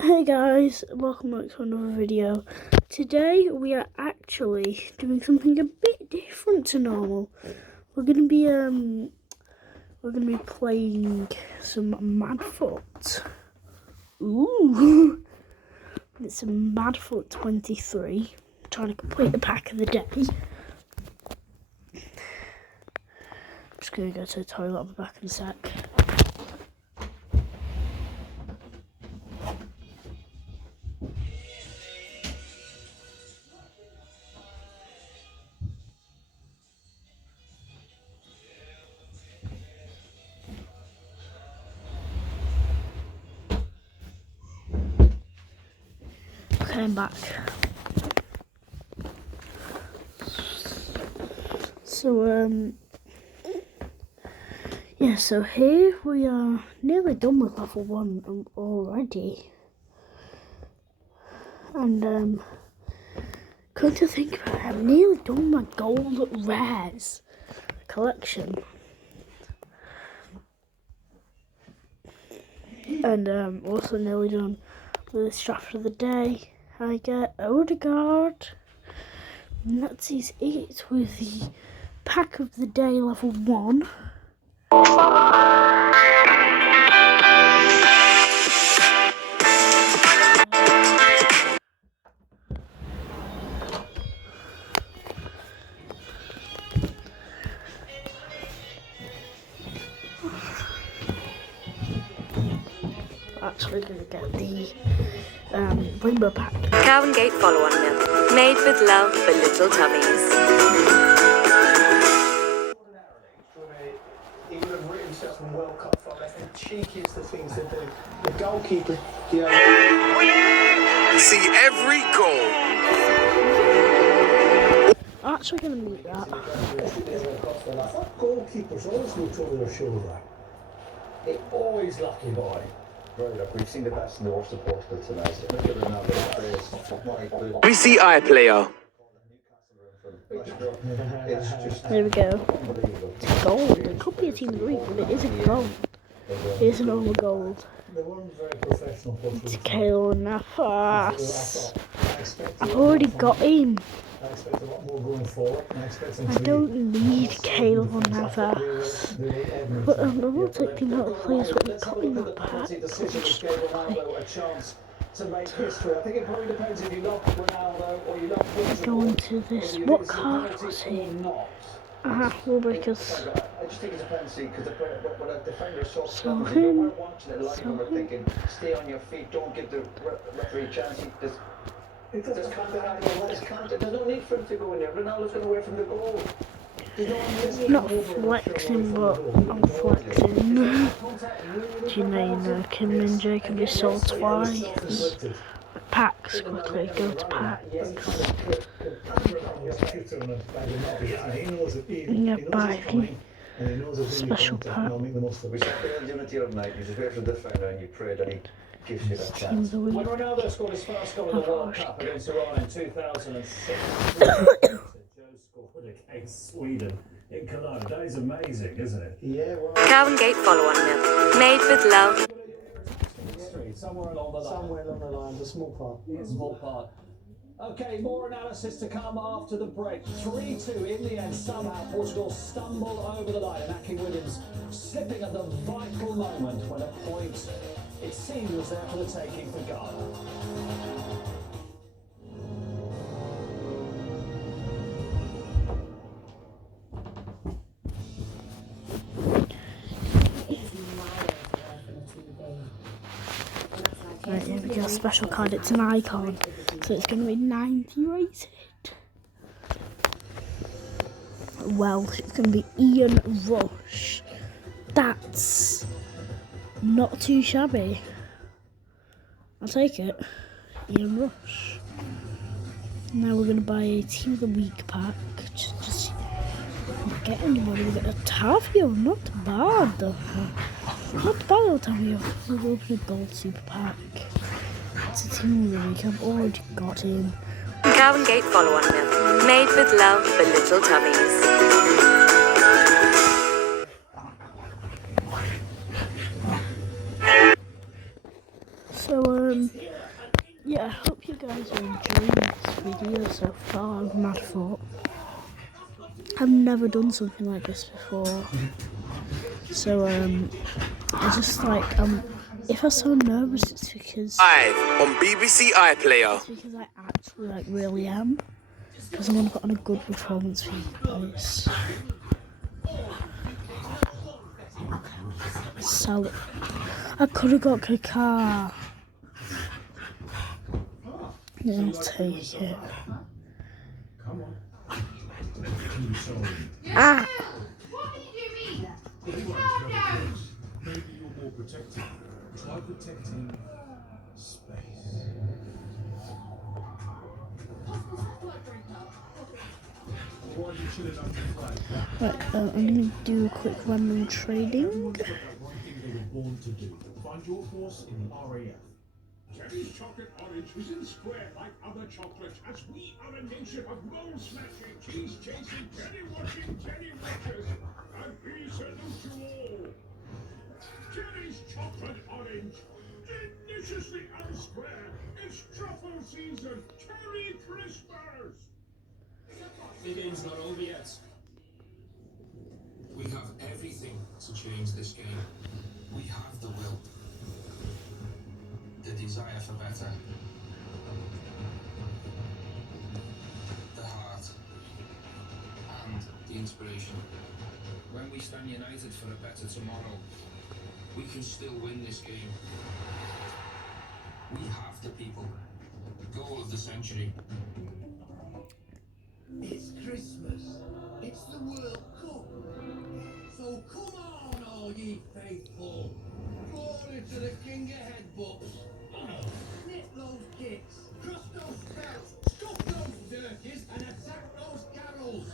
Hey guys, welcome back to another video. Today we are actually doing something a bit different to normal. We're gonna be playing some madfut. Ooh, it's a madfut 23. Trying to complete the pack of the day. I'm just gonna go to the toilet. I'll be back in a sec. Okay, I'm back. So, yeah, so here we are nearly done with level 1 already. And, come to think about it, I've nearly done my gold rares collection. And, also nearly done with the draft of the day. I get Odegaard. And that's it with the pack of the day level 1. Actually gonna get the rainbow pack. Cow and Gate follow-on milk, made with love for little tummies. He would have written some World Cup from it, and cheekiest of things to do. The goalkeeper, See every goal. I'm actually gonna meet that. Goalkeepers always looked over their shoulder. They always lucky boy. Right, look, we've seen the best and the worst of Portugal tonight. Look at Ronaldo, We see player. it's just There we go. unbelievable. It's gold. It could be a team green, but it isn't gold. It isn't all gold. They weren't very professional It's Portugal. Kale Navas. I expect I've already got him. I expect a lot more going forward. I expect them I to be. don't need Kale Navas. But I'm not taking out players what we've got in that pack. Just play. To make history. I think it probably depends if you love Ronaldo or you love Portugal. Go into this. What card was he? Well, because I just think it's a penalty because when a defender is so So strong, him. we're watching it live and we're thinking, stay on your feet, don't give the referee a chance. There's no need for him to go in there. Ronaldo's going away from the goal. not flexing, but I'm flexing. Do you know Kim and Jay can be sold twice? Packs, quickly, go to packs. Yeah, buy special pack. We saw Bale doing it the other night. You just wait for the defender and you pray that he gives you that Team chance. of the When week. Ronaldo scored his first goal in the World Cup against Iran in 2006, Joe scored against Sweden in Cologne. That is amazing, isn't it? Yeah, well, Cow and Gate follow-on milk, made with love. somewhere along the line, a small part. Yeah, a small part. Okay, more analysis to come after the break. 3-2 in the end. Somehow Portugal stumble over the line. And Aki Williams slipping at the vital moment when a point, it seemed, was there for the taking for Ghana. Right, here we go, special card, it's an icon, so it's going to be 90 rated. Well, it's going to be Ian Rush. That's not too shabby. I'll take it. Ian Rush. Now we're going to buy a Team of the Week pack. Just not get anybody. We get a Tavio, not bad though. Not bad, Otavio. We'll open a gold super pack. It's a Team of the Week. I've already got him. Cow and Gate follow-on milk, made with love for little tummies. So yeah, I hope you guys are enjoying this video so far of madfut. I've never done something like this before, so I just like if I sound nervous, it's because Live on BBC iPlayer. I actually like really am, because I want to put on a good performance for you guys. Salad. I could have got Kaka. I'll take it. Ah! Maybe you're more protected. Try protecting space. Right, I'm gonna do a quick random trading. One thing they were born to do. Find your force in the RAF. Jenny's chocolate orange isn't square like other chocolates, as we are a nation of mole-smashing, cheese-chasing, penny-watching, Jenny-watchers. And we salute you all. Jenny's chocolate orange, deliciously unsquare. It's truffle season. Merry Christmas! The game's not over yet. We have everything to change this game. We have the will. The desire for better. The heart. And the inspiration. When we stand united for a better tomorrow, we can still win this game. We have the people. Goal of the century. It's Christmas. It's the World Cup. So come on, all ye faithful. Glory to the King of Headbutts. Snip those kicks. Cross those spells. Stuff those turkeys and attack those carols.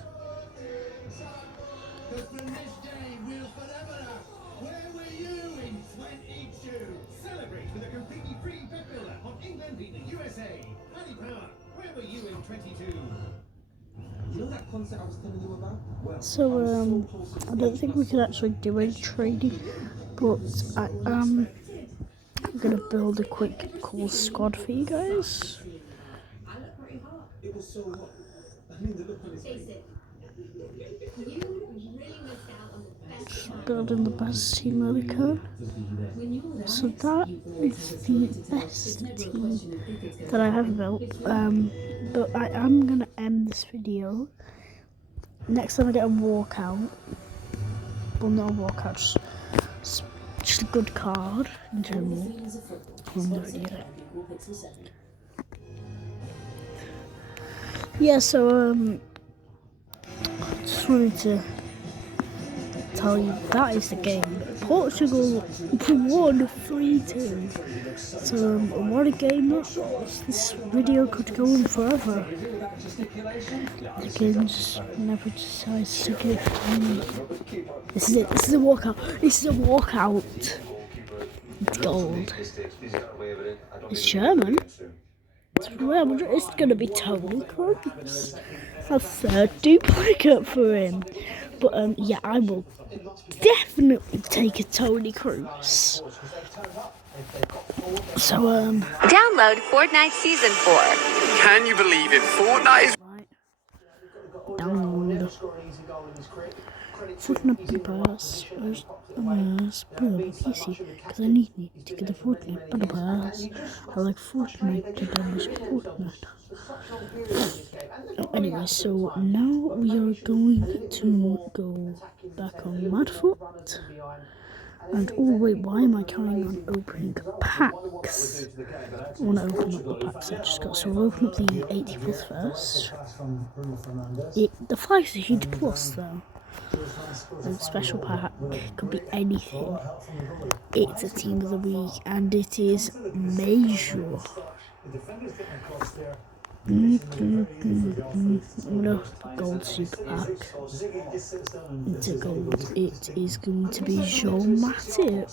Because from this day we'll forever ask, where were you in 22? Celebrate with a completely free bet builder on England beating the USA. Paddy Power, where were you in 22? You know that concept I was telling you about? Well, So I don't think we can actually do any trading, but I'm gonna build a quick cool squad for you guys. it was so hot. I mean, the look on his face. Building the best team that I can. So that is the best team that I have built. But I am gonna end this video. Next time I get a walkout, well, not a walkout, just a good card in general from the video. Yeah, so just wanted to tell you that is the game. Portugal won 3-2. So what a game that was. This video could go on forever. The game just never decides to give me. This is it. This is a walkout. This is a walkout. It's gold. It's German. It's gonna be Tony Kroos. A third duplicate for him. But yeah, I will definitely take a Tony Kroos. So Download Fortnite Season 4. Can you believe it? Fortnite is right. Download. Something up the bus. PC because I need to get the Fortnite on the bus. I like Fortnite to download Fortnite. Anyway, so now we are going to go back on madfut. And oh wait, why am I carrying on opening packs? I want to open up the packs I just got, so we'll open up the 85th first. The flag's a huge plus though. And special pack could be anything. It's a team of the week and it is major. I'm gonna put gold super pack into gold. It is going to be Jean Matip.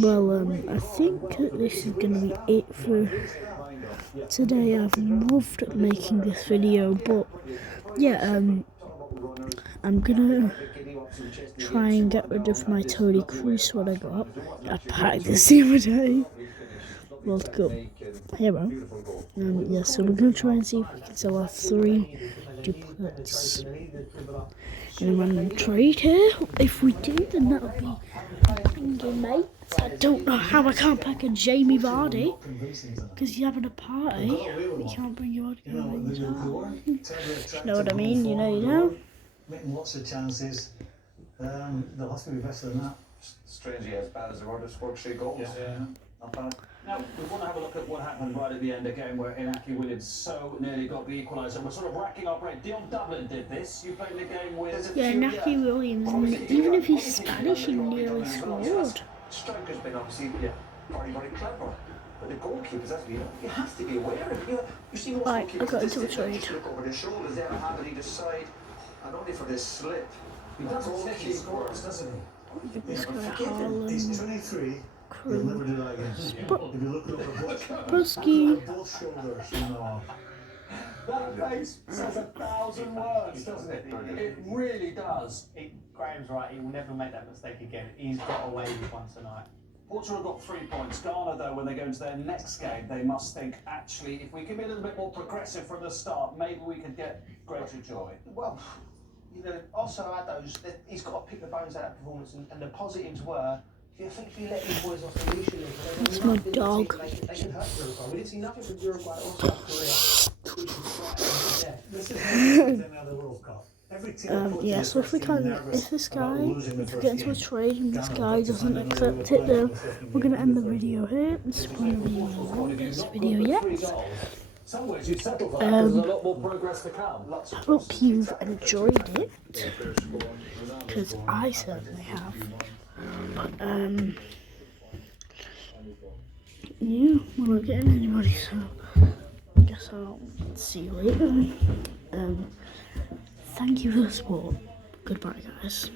Well, I think this is gonna be it for today. I've loved making this video, but yeah, I'm gonna try and get rid of my Tony Kroos what I got. I packed this the other day. World Cup hero. Yeah, so we're going to try and see if we can sell our 3 duplicates in a random trade here. If we do, then that'll be banging, mates. I don't know how I can't pack a Jamie Vardy because he's having a party. You can't bring your vodka. You know what I mean? You know. Making lots of chances. They'll have to be better than that. Strangely, as bad as they were, they scored 3 goals. Yeah. Not bad. Now, we want to have a look at what happened right at the end, a game where Inaki Williams so nearly got the equaliser. We're sort of racking our brain. Dion Dublin did this. You played the game with... Yeah, Naki Williams, even if he's Spanish, he nearly scored. Striker's been obviously very, very clever. But the goalkeepers, that's you have to be aware of it. You see most Right, I goalkeepers got into a just trade. look over their shoulders, they have a hand on either side, and only for this slip. He doesn't take his scores, doesn't he? This guy He's Haaland, 23. He'll never do that again. If you look over Brusky. both shoulders, you know. That face says 1,000 words, doesn't it? It really does. Graham's right, he will never make that mistake again. He's got away with one tonight. Portugal got 3 points. Ghana, though, when they go into their next game, they must think, actually, if we can be a little bit more progressive from the start, maybe we could get greater joy. Well, also Addo's, he's got to pick the bones out of that performance, and the positives were, if you let these boys off the initially, That's my dog. They can hurt Uruguay. We didn't see nothing from Uruguay or South Korea, which was right. This is another World Cup. Yeah, so if this guy, if we get into a trade and this guy doesn't accept it, then we're going to end the video here. It's going to be this video yet. I hope you've enjoyed it, because I certainly have. But, yeah, we're not getting anybody, so I guess I'll see you later. Thank you for the support. Goodbye, guys.